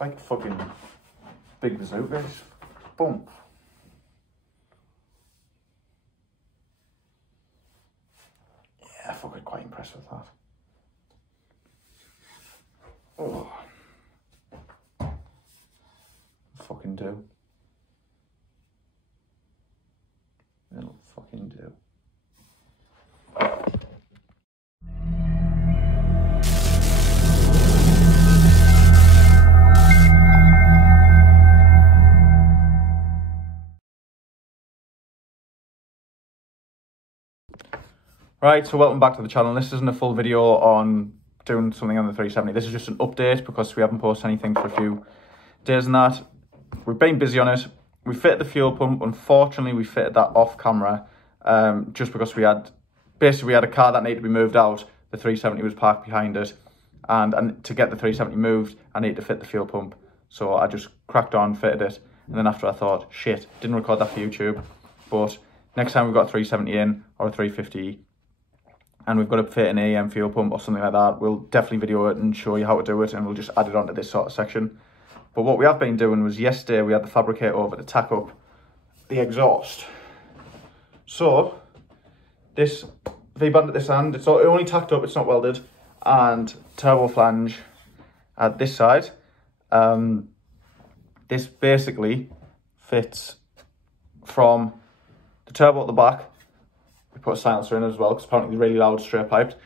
It's like a fucking big bazooka. Just boom. Yeah, fucking quite impressed with that. Oh. Fucking do. It'll fucking do. Right, so welcome back to the channel. This isn't a full video on doing something on the 370. This is just an update because we haven't posted anything for a few days and that. We've been busy on it. We fitted the fuel pump. Unfortunately, we fitted that off camera just because we had a car that needed to be moved out. The 370 was parked behind it. And to get the 370 moved, I need to fit the fuel pump. So I just cracked on, fitted it. And then after I thought, shit, didn't record that for YouTube. But next time we've got a 370 in or a 350 and we've got to fit an AM fuel pump or something like that, we'll definitely video it and show you how to do it, and we'll just add it onto this sort of section. But what we have been doing was yesterday we had the fabricator over to tack up the exhaust. So this V-band at this end, it's only tacked up, it's not welded, and turbo flange at this side. This basically fits from the turbo at the back. We put a silencer in as well because apparently they're really loud, straight piped.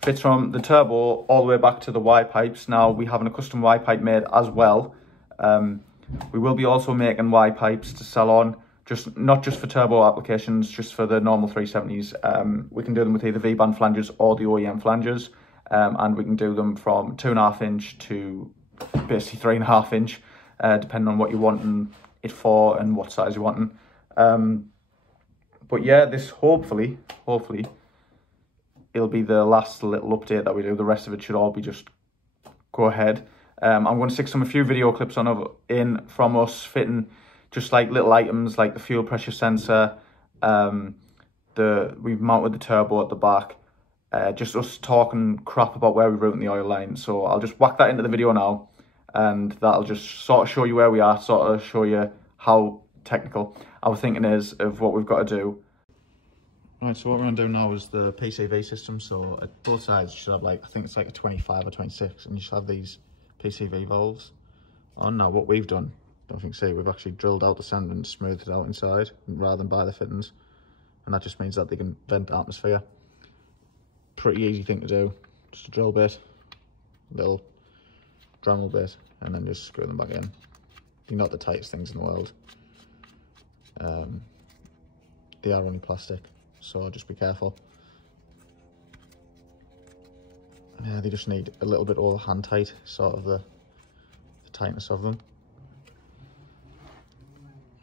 Fits from the turbo all the way back to the Y pipes. Now we have a custom Y pipe made as well. We will be also making Y pipes to sell on, not just for turbo applications, just for the normal 370s. We can do them with either V-band flanges or the OEM flanges, and we can do them from 2.5 inch to basically 3.5 inch, depending on what you're wanting it for and what size you're wanting. But yeah, this hopefully it'll be the last little update that we do. The rest of it should all be just go ahead. I'm going to stick a few video clips in from us fitting just like little items like the fuel pressure sensor. We've mounted the turbo at the back. Just us talking crap about where we're routing the oil line. So I'll just whack that into the video now, and that'll just sort of show you where we are, sort of show you how technical our thinking is of what we've got to do. Right, so what we're going to do now is the Pcv system. So at both sides you should have, like, I think it's like a 25 or 26, and you should have these Pcv valves on. Now what we've done, don't think see, we've actually drilled out the sand and smoothed it out inside rather than by the fittings, and that just means that they can vent atmosphere. Pretty easy thing to do, just a drill bit, little Dremel bit, and then just screw them back in. They're not the tightest things in the world. They are only plastic, so just be careful. Yeah, they just need a little bit over hand tight, sort of the tightness of them.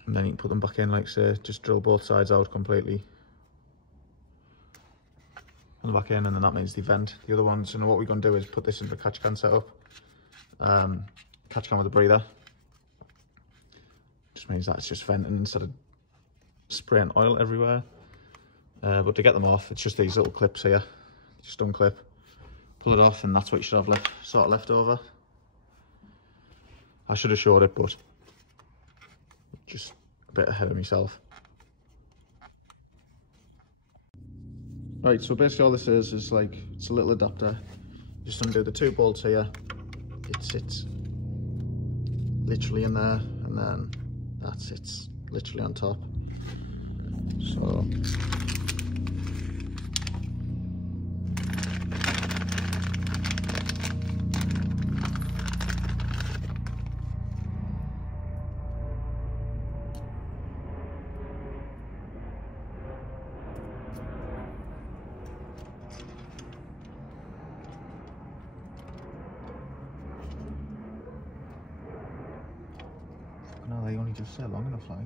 And then you can put them back in, like say, just drill both sides out completely. Put them back in, and then that means they vent. The other ones, and what we're going to do is put this into a catch can setup. Catch can with a breather. Just means that it's just venting instead of spraying oil everywhere. But to get them off, it's just these little clips here. Just unclip, pull it off, and that's what you should have left over. I should have showed it, but just a bit ahead of myself. Right, so basically all this is like, it's a little adapter. Just undo the two bolts here. It sits literally in there, and then that sits literally on top. So no, they only just sit long enough, like.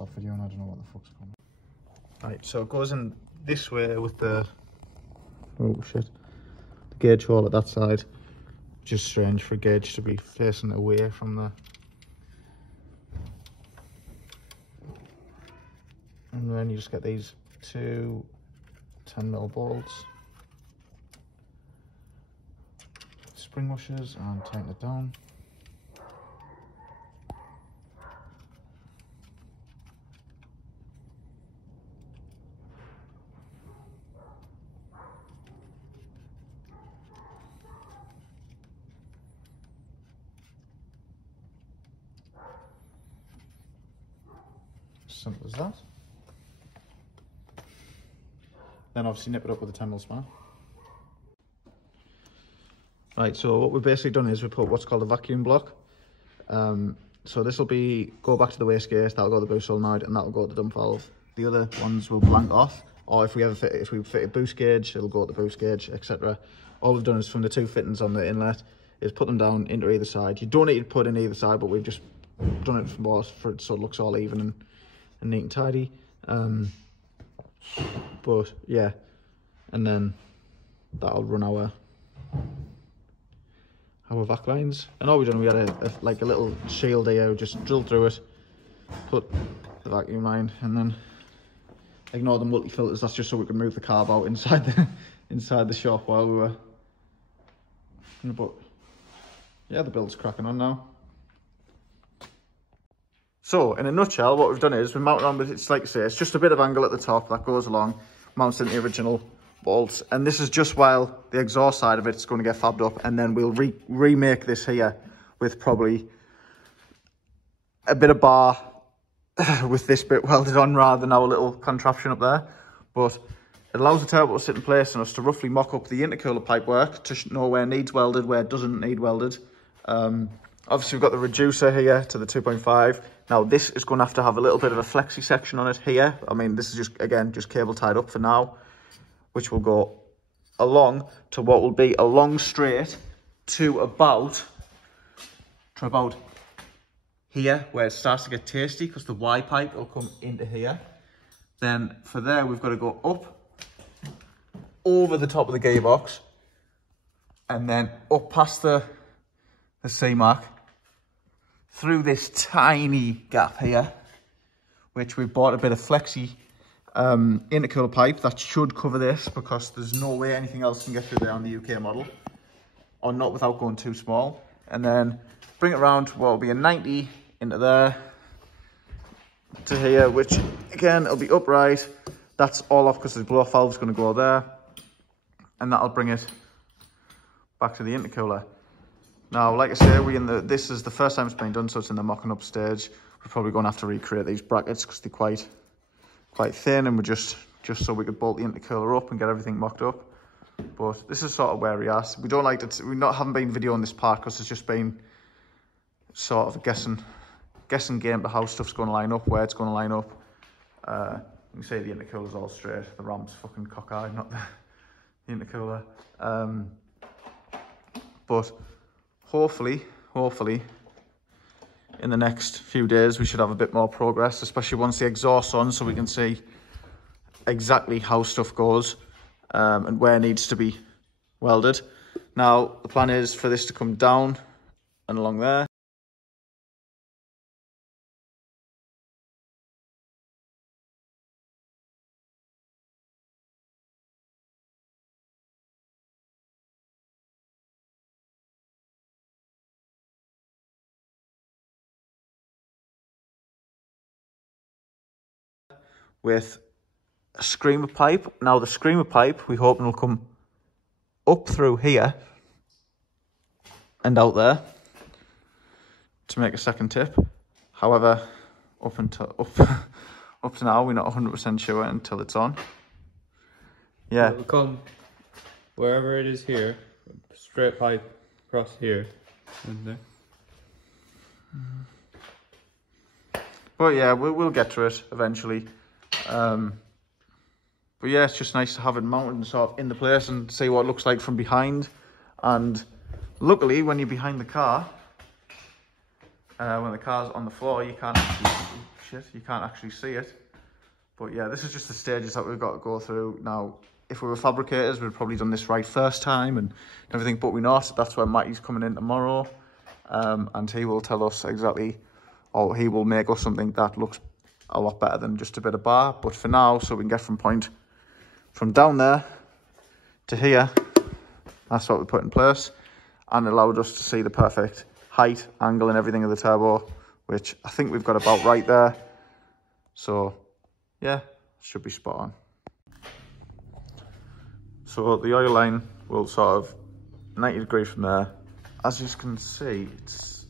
stop video and I don't know what the fuck's going on. Right, so it goes in this way with the, oh shit, the gauge hole at that side. Just strange for a gauge to be facing away from the, and then you just get these two 10mm bolts, spring washers, and tighten it down. Simple as that. Then obviously nip it up with a 10mm spanner. Right, so what we've basically done is we put what's called a vacuum block. So this will be, go back to the wastegate, that'll go to the boost solenoid, and that'll go to the dump valve. The other ones will blank off, or if we fit a boost gauge, it'll go to the boost gauge, etc. All we've done is from the two fittings on the inlet is put them down into either side. You don't need to put in either side, but we've just done it for so it looks all even and neat and tidy. But yeah, and then that'll run our vac lines. And all we've done, we had a little shield here, just drill through it, put the vacuum line, and then ignore the multi filters. That's just so we can move the carb out inside the shop while we were. But yeah, the build's cracking on now. So, in a nutshell, what we've done is we mounted on with, it's like I say, it's just a bit of angle at the top that goes along, mounts in the original bolts, and this is just while the exhaust side of it's going to get fabbed up, and then we'll remake this here with probably a bit of bar with this bit welded on rather than our little contraption up there. But it allows the turbo to sit in place and us to roughly mock up the intercooler pipework to know where it needs welded, where it doesn't need welded. Obviously we've got the reducer here to the 2.5. Now this is going to have a little bit of a flexi section on it here. I mean, this is just, again, just cable tied up for now, which will go along to what will be a long straight to about here, where it starts to get tasty, because the Y pipe will come into here. Then for there, we've got to go up over the top of the gearbox, and then up past the C-mark, through this tiny gap here, which we've bought a bit of flexi intercooler pipe that should cover this, because there's no way anything else can get through there on the UK model, or not without going too small. And then bring it around to what will be a 90 into there to here, which again, it'll be upright. That's all off because the blow-off valve is going to go there, and that'll bring it back to the intercooler. Now, like I say, this is the first time it's been done, so it's in the mocking up stage. We're probably going to have to recreate these brackets because they're quite thin, and we're just so we could bolt the intercooler up and get everything mocked up. But this is sort of where we are. We don't like to, haven't been videoing this part because it's just been sort of a guessing game to how stuff's going to line up, where it's going to line up. You can see the intercooler's all straight. The ramp's fucking cockeyed, not the intercooler. But hopefully, in the next few days, we should have a bit more progress, especially once the exhaust's on, so we can see exactly how stuff goes and where it needs to be welded. Now, the plan is for this to come down and along there. With a screamer pipe. Now the screamer pipe, we hope will come up through here and out there to make a second tip. However, up to now, we're not 100% sure until it's on. Yeah. It'll come wherever it is here, straight pipe across here and there. But yeah, we'll get to it eventually. But yeah, it's just nice to have it mounted and sort of in the place and see what it looks like from behind. And luckily, when you're behind the car, when the car's on the floor, you can't actually see it. But yeah, this is just the stages that we've got to go through. Now, if we were fabricators, we'd probably done this right first time and everything, but we're not. That's where Matty's coming in tomorrow, and he will tell us exactly, or he will make us something that looks a lot better than just a bit of bar. But for now, so we can get from down there to here, that's what we put in place, and allowed us to see the perfect height, angle and everything of the turbo, which I think we've got about right there. So yeah, should be spot on. So the oil line will sort of 90 degrees from there. As you can see, it's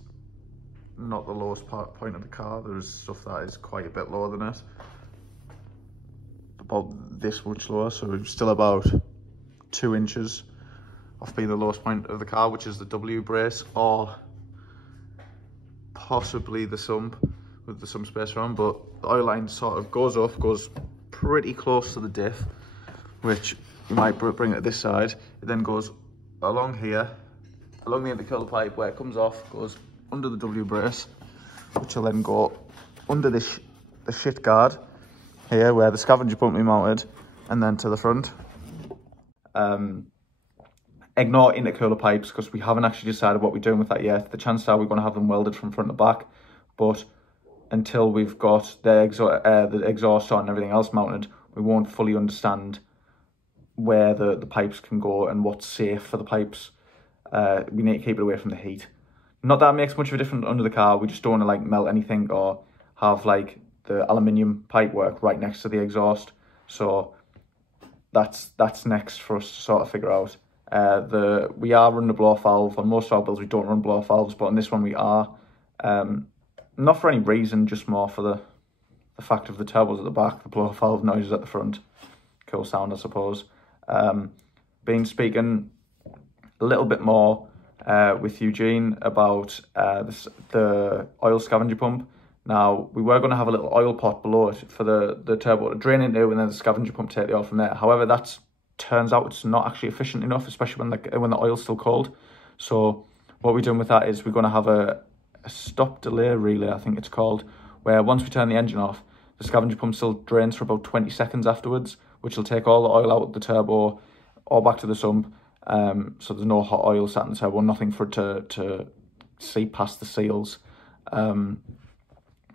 not the lowest point of the car. There is stuff that is quite a bit lower than it. About this much lower, so we're still about 2 inches off being the lowest point of the car, which is the W brace, or possibly the sump with the sump space around. But the oil line sort of goes pretty close to the diff, which you might bring it to this side. It then goes along here, along the intercooler pipe where it comes off, goes under the W brace, which will then go under the shit guard here where the scavenger pump will be mounted, and then to the front. Ignore intercooler pipes because we haven't actually decided what we're doing with that yet. The chances are we're going to have them welded from front to back, but until we've got the exhaust on and everything else mounted, we won't fully understand where the pipes can go and what's safe for the pipes. We need to keep it away from the heat. Not that it makes much of a difference under the car, we just don't want to like melt anything or have like the aluminium pipe work right next to the exhaust. So that's next for us to sort of figure out. We are running a blow-off valve. On most of our builds we don't run blow-off valves, but on this one we are. Not for any reason, just more for the fact of the turbos at the back, the blow-off valve noises at the front. Cool sound, I suppose. Been speaking a little bit more with Eugene about the oil scavenger pump. Now, we were going to have a little oil pot below it for the turbo to drain into, and then the scavenger pump take the oil from there. However, that turns out it's not actually efficient enough, especially when the oil's still cold. So what we're doing with that is we're going to have a stop delay relay, I think it's called, where once we turn the engine off, the scavenger pump still drains for about 20 seconds afterwards, which will take all the oil out of the turbo or back to the sump. So there's no hot oil sat in the turbo, nothing for it to seep past the seals. And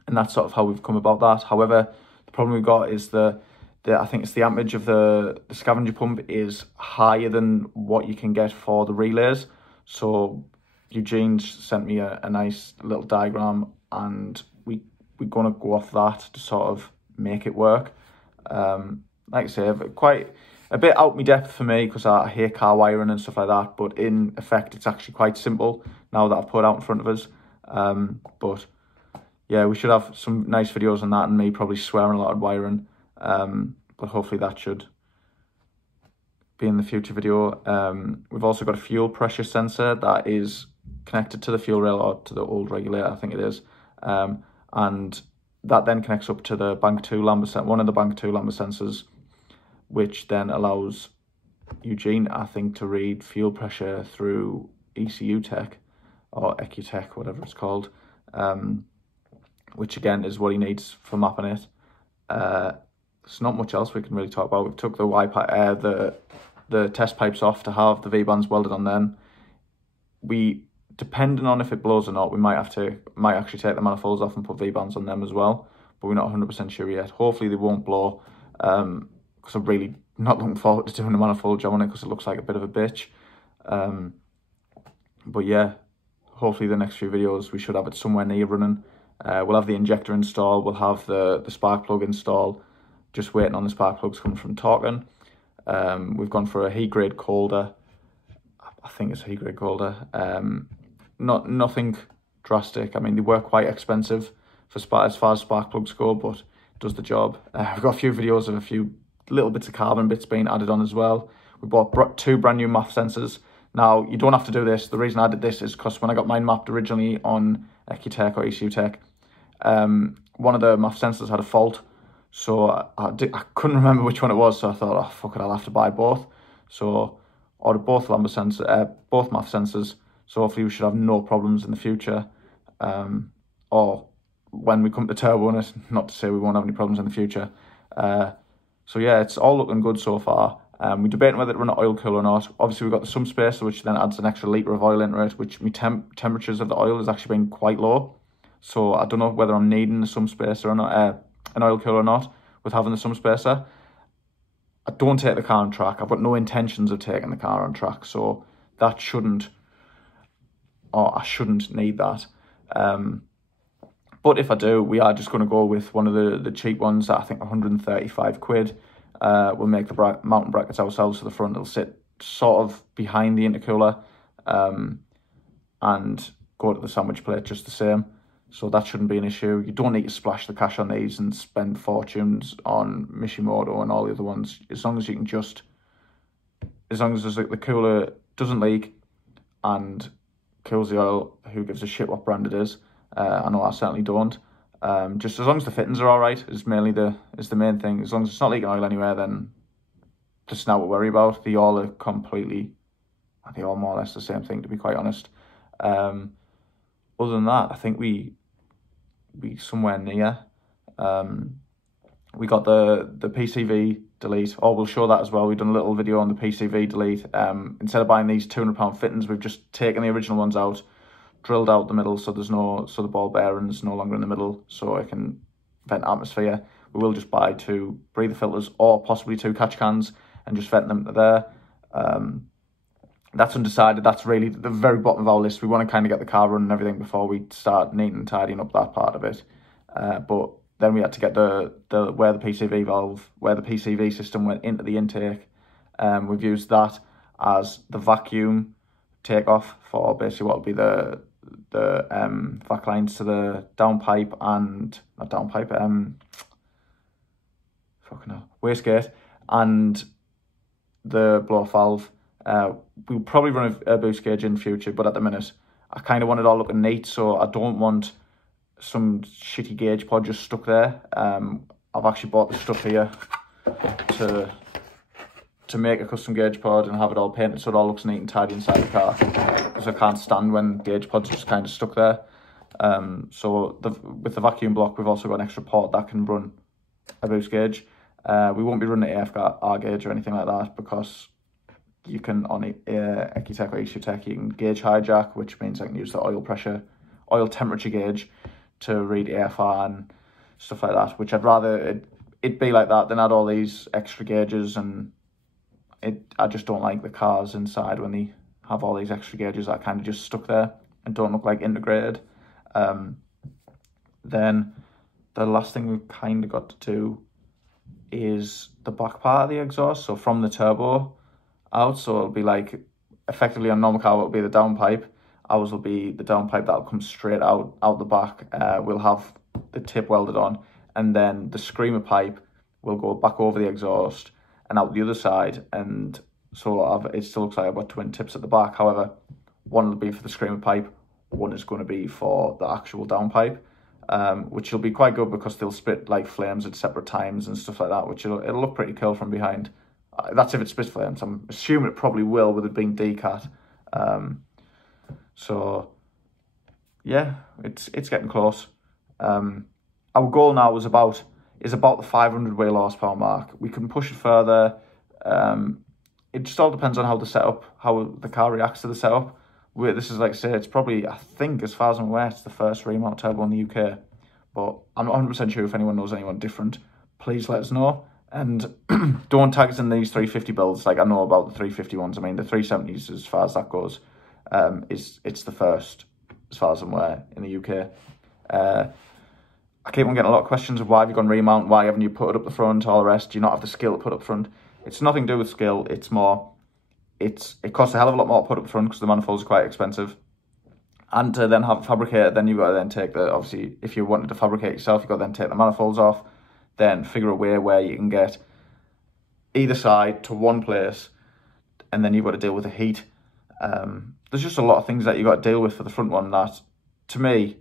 that's sort of how we've come about that. However, the problem we've got is I think it's the amperage of the scavenger pump is higher than what you can get for the relays. So Eugene sent me a nice little diagram, and we're going to go off that to sort of make it work. Like I say, quite a bit out my depth for me because I hate car wiring and stuff like that. But in effect, it's actually quite simple now that I've put it out in front of us. But yeah, we should have some nice videos on that and me probably swearing a lot of wiring. But hopefully that should be in the future video. We've also got a fuel pressure sensor that is connected to the fuel rail, or to the old regulator, I think it is. And that then connects up to the Bank 2 lambda one of the Bank 2 lambda sensors, which then allows Eugene, I think, to read fuel pressure through ECU tech or EcuTech, whatever it's called. Which again is what he needs for mapping it. There's not much else we can really talk about. We've took the the test pipes off to have the V-bands welded on them. Depending on if it blows or not, we might actually take the manifolds off and put V-bands on them as well. But we're not 100% sure yet. Hopefully they won't blow, because I'm really not looking forward to doing a manifold job on it because it looks like a bit of a bitch. But yeah, hopefully the next few videos we should have it somewhere near running. We'll have the injector installed, we'll have the spark plug installed, just waiting on the spark plugs coming from Torkin. We've gone for a heat grade colder. I think it's a heat grade colder. Nothing drastic. I mean, they were quite expensive as far as spark plugs go, but it does the job. We've got a few videos of a few little bits of carbon bits being added on as well. We bought 2 brand new Maf sensors. Now, you don't have to do this. The reason I did this is because when I got mine mapped originally on EcuTech or ECU Tech, one of the Maf sensors had a fault. So I couldn't remember which one it was, so I thought, oh, fuck it, I'll have to buy both. So ordered both Maf sensors. So hopefully we should have no problems in the future. or when we come to turbo on it, not to say we won't have any problems in the future. So yeah, it's all looking good so far. We're debating whether to run an oil cooler or not. Obviously, we've got the sump spacer, which then adds an extra litre of oil into it, which my temperatures of the oil has actually been quite low. So I don't know whether I'm needing the sump spacer or not, an oil cooler or not, with having the sump spacer. I don't take the car on track. I've got no intentions of taking the car on track, so that shouldn't, or I shouldn't need that. But if I do, we are just going to go with one of the cheap ones that I think 135 quid. We'll make the mountain brackets ourselves for the front. It'll sit sort of behind the intercooler and go to the sandwich plate just the same. So that shouldn't be an issue. You don't need to splash the cash on these and spend fortunes on Mishimoto and all the other ones. As long as you can just, as long as there's the cooler doesn't leak and cools the oil, who gives a shit what brand it is? I know I certainly don't. Just as long as the fittings are all right is the main thing. As long as it's not leaking oil anywhere, then just not to worry about. They all are they all more or less the same thing, to be quite honest. Other than that, I think we somewhere near. We got the Pcv Delete, or we'll show that as well. We've done a little video on the Pcv Delete. Instead of buying these £200 fittings, we've just taken the original ones out, drilled out the middle so the ball bearing's no longer in the middle, so it can vent atmosphere. We will just buy 2 breather filters or possibly 2 catch cans and just vent them to there. That's undecided. That's really the very bottom of our list. We want to kind of get the car running and everything before we start neating and tidying up that part of it. But then we had to get the where the Pcv system went into the intake. We've used that as the vacuum takeoff for basically what will be the vac lines to the downpipe and not downpipe, wastegate and the blow-off valve. We'll probably run a boost gauge in future, but at the minute I kind of want it all looking neat, so I don't want some shitty gauge pod just stuck there. I've actually bought the stuff here to make a custom gauge pod and have it all painted so it all looks neat and tidy inside the car, because I can't stand when gauge pods just kind of stuck there. So with the vacuum block, we've also got an extra port that can run a boost gauge. We won't be running an AFR gauge or anything like that, because you can, on Ecutech or EcuTech, you can gauge hijack, which means I can use the oil temperature gauge to read AFR and stuff like that, which I'd rather it be like that than add all these extra gauges. And I just don't like the cars inside when they have all these extra gauges that kind of just stuck there and don't look like integrated. Then the last thing we've kind of got to do is the back part of the exhaust, so from the turbo out. So it'll be like, effectively on normal car, it'll be the downpipe. Ours will be the downpipe that'll come straight out the back. We'll have the tip welded on, and then the screamer pipe will go back over the exhaust and out the other side. And so it still looks like I've got twin tips at the back. However, one will be for the screamer pipe, one is going to be for the actual downpipe, which will be quite good because they'll spit like flames at separate times and stuff like that, which it'll look pretty cool from behind. That's if it spits flames. I'm assuming it probably will with it being decat. So yeah, it's getting close. Our goal now is about the 500 wheel horsepower mark. We can push it further. It just all depends on how the car reacts to the setup. This is, like I say, it's probably, I think, as far as I'm aware, it's the first remount turbo in the UK. But I'm not 100% sure if anyone knows anyone different. Please let us know. And don't tag us in these 350 builds. Like, I know about the 350 ones. I mean, the 370s, as far as that goes, it's the first, as far as I'm aware, in the UK. I keep on getting a lot of questions of why have you gone remount, why haven't you put it up the front, all the rest. Do you not have the skill to put up front? It's nothing to do with skill. It's more, it costs a hell of a lot more to put up front because the manifolds are quite expensive. And to then have it fabricated, then you've got to then take obviously, if you wanted to fabricate yourself, you've got to then take the manifolds off, then figure a way where you can get either side to one place, and then you've got to deal with the heat. There's just a lot of things that you've got to deal with for the front one that, to me,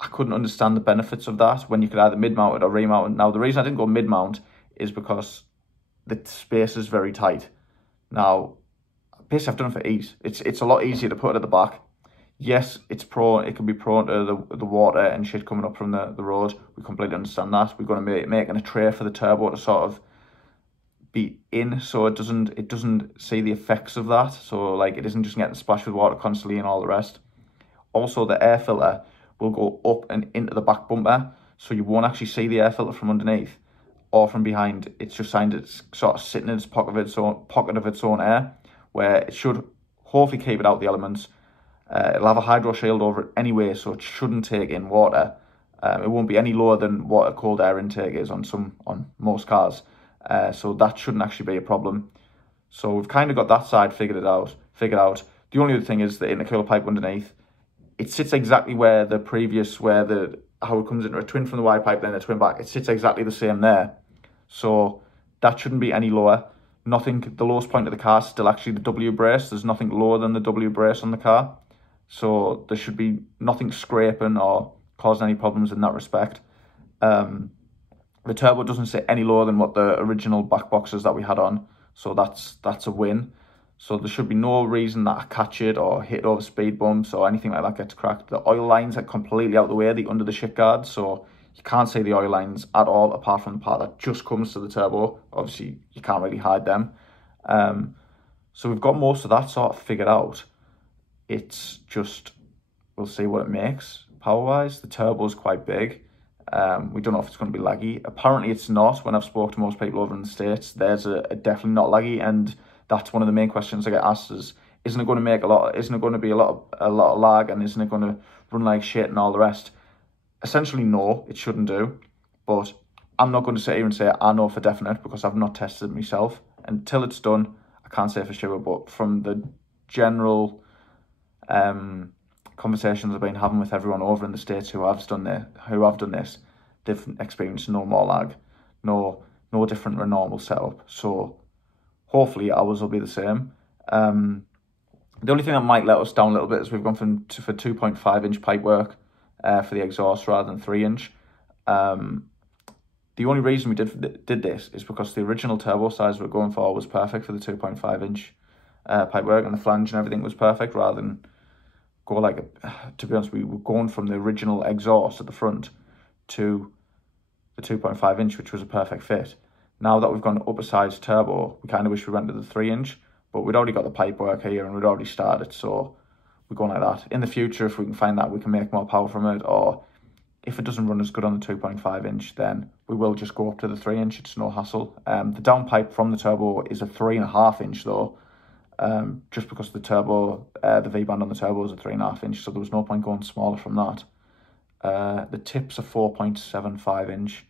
I couldn't understand the benefits of that when you could either mid-mount it or remount it. Now, the reason I didn't go mid-mount is because the space is very tight. Now, basically, I've done it for ease. It's a lot easier to put it at the back. Yes, it can be prone to the water and shit coming up from the road. We completely understand that. We're going to be making a tray for the turbo to sort of be in, so it doesn't see the effects of that. So like it isn't just getting splashed with water constantly and all the rest. Also, the air filter will go up and into the back bumper, so you won't actually see the air filter from underneath or from behind. It's just signed, it's sort of sitting in its pocket of its own air, where it should hopefully keep it out the elements. It'll have a hydro shield over it anyway, so it shouldn't take in water. It won't be any lower than what a cold air intake is on most cars. So that shouldn't actually be a problem. So we've kind of got that side figured out. The only other thing is the intercooler pipe underneath. It sits exactly where the previous, how it comes into a twin from the Y pipe, then a twin back. It sits exactly the same there. So that shouldn't be any lower. Nothing, the lowest point of the car is still actually the W brace. There's nothing lower than the W brace on the car. So there should be nothing scraping or causing any problems in that respect. The turbo doesn't sit any lower than what the original back boxes that we had on. So that's a win. So there should be no reason that I catch it or hit over speed bumps or anything like that gets cracked. The oil lines are completely out the way, under the shit guard, so you can't see the oil lines at all apart from the part that just comes to the turbo. Obviously, you can't really hide them. So we've got most of that sort of figured out. It's just, we'll see what it makes power-wise. The turbo is quite big. We don't know if it's going to be laggy. Apparently it's not. When I've spoken to most people over in the States, there's a definitely not laggy, and that's one of the main questions I get asked is, isn't it going to be a lot of lag, and isn't it going to run like shit and all the rest? Essentially, no, it shouldn't do. But I'm not going to sit here and say I know for definite because I've not tested it myself. Until it's done, I can't say for sure. But from the general conversations I've been having with everyone over in the States who have done this, they've experienced no more lag, no different than a normal setup. So hopefully ours will be the same. The only thing that might let us down a little bit is we've gone for 2.5 inch pipe work for the exhaust rather than 3 inch. The only reason we did this is because the original turbo size we were going for was perfect for the 2.5 inch pipe work, and the flange and everything was perfect, rather than go like to be honest, we were going from the original exhaust at the front to the 2.5 inch, which was a perfect fit. Now that we've gone up a size turbo, we kind of wish we went to the 3 inch, but we'd already got the pipe work here and we'd already started, so we're going like that. In the future, if we can find that we can make more power from it, or if it doesn't run as good on the 2.5 inch, then we will just go up to the 3 inch. It's no hassle. The downpipe from the turbo is a 3.5 inch though, just because the turbo, the V-band on the turbo is a 3.5 inch, so there was no point going smaller from that. The tips are 4.75 inch,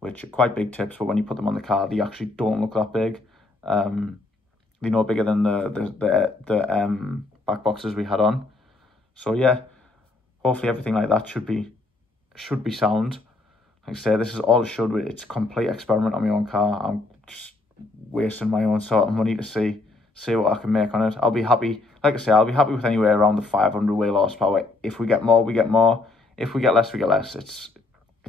which are quite big tips, but when you put them on the car, they actually don't look that big. They're no bigger than the back boxes we had on. So yeah, hopefully everything like that should be sound. Like I say, this is all it should be. It's a complete experiment on my own car. I'm just wasting my own sort of money to see what I can make on it. I'll be happy, like I say, I'll be happy with anywhere around the 500 wheel horsepower. If we get more, we get more. If we get less, we get less. It's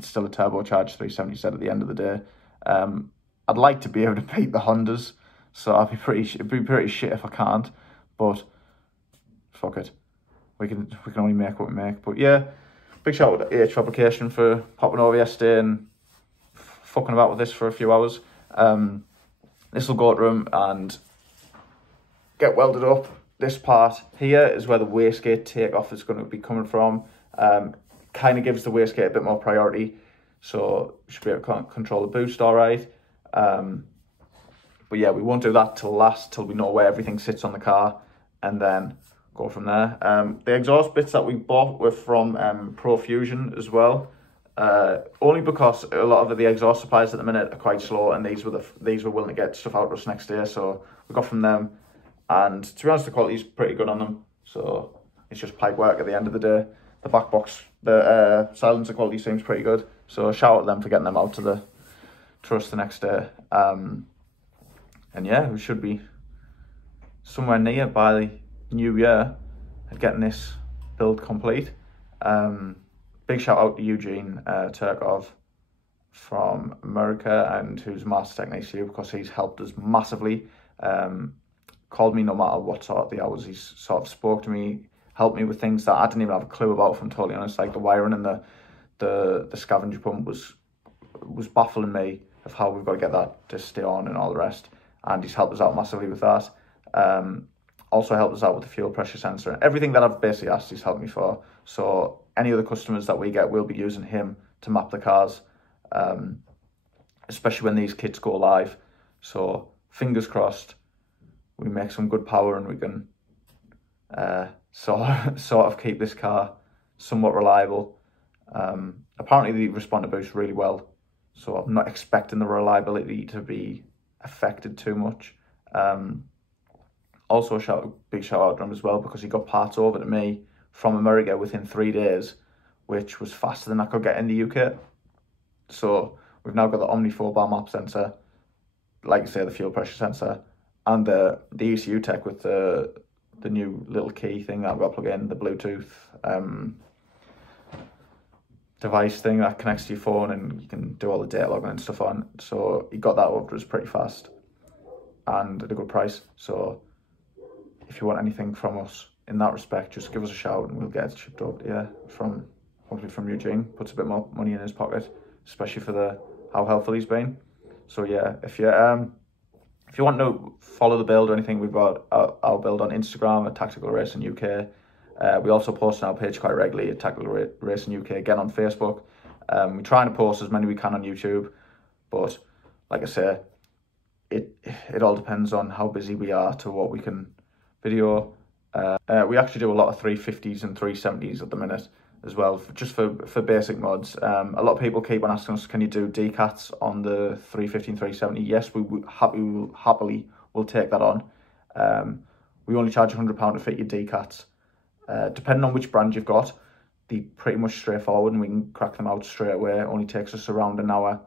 still a turbocharged 370Z at the end of the day. I'd like to be able to beat the Hondas, so it'd be pretty shit if I can't. But fuck it, we can only make what we make. But yeah, big shout out to AH Fabrication for popping over yesterday and fucking about with this for a few hours. This will go to them and get welded up. This part here is where the wastegate takeoff is going to be coming from. Kind of gives the wastegate a bit more priority, so we should be able to control the boost all right. But yeah, we won't do that till we know where everything sits on the car, and then go from there. The exhaust bits that we bought were from Profusion as well, only because a lot of the exhaust suppliers at the minute are quite slow, and these were willing to get stuff out to us next day, so we got from them. And to be honest, the quality is pretty good on them, so it's just pipe work at the end of the day. The back box, the silencer quality seems pretty good, so shout out to them for getting them out to us the next day. And yeah, we should be somewhere near by the new year at getting this build complete. Big shout out to Eugene Turkov from America, and who's master technician here, because he's helped us massively. Called me no matter what sort of the hours. He's sort of spoke to me helped me with things that I didn't even have a clue about, if I'm totally honest. Like the wiring and the scavenger pump was baffling me of how we've got to get that to stay on and all the rest. And he's helped us out massively with that. Also helped us out with the fuel pressure sensor. And everything that I've basically asked, he's helped me for. So any other customers that we get, we'll be using him to map the cars, especially when these kits go live. So fingers crossed, we make some good power and we can sort of keep this car somewhat reliable. Apparently they respond to boost really well, so I'm not expecting the reliability to be affected too much. Also big shout out to him as well, because he got parts over to me from America within 3 days, which was faster than I could get in the UK. So we've now got the Omni 4-bar map sensor, like I say, the fuel pressure sensor, and the ECU tech with the new little key thing that I've got to plug in, the Bluetooth device thing that connects to your phone, and you can do all the data logging and stuff on. So he got that over to us pretty fast and at a good price. So if you want anything from us in that respect, just give us a shout and we'll get it shipped over to you, hopefully from Eugene. Puts a bit more money in his pocket, especially for how helpful he's been. So yeah, if you want to follow the build or anything, we've got our build on Instagram at Tactical Racing UK. We also post on our page quite regularly at Tactical Racing UK, again on Facebook. We're trying to post as many we can on YouTube, but like I say, it all depends on how busy we are to what we can video. We actually do a lot of 350s and 370s at the minute as well, just for basic mods. A lot of people keep on asking us, can you do decats on the 350 and 370? Yes, we happily will take that on. We only charge £100 to fit your decats. Depending on which brand you've got, they're pretty much straightforward and we can crack them out straight away. It only takes us around an hour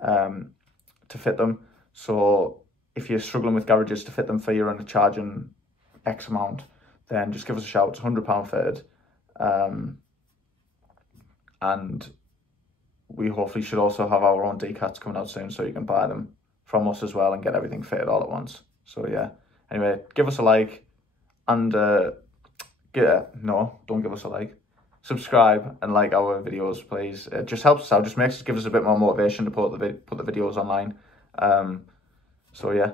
to fit them. So if you're struggling with garages to fit them for you and charging X amount, then just give us a shout. It's £100 fitted. And we hopefully should also have our own decats coming out soon, so you can buy them from us as well and get everything fitted all at once. So yeah, anyway, give us a like, and no, don't give us a like. Subscribe and like our videos, please. It just helps us out, just gives us a bit more motivation to put the videos online. So yeah.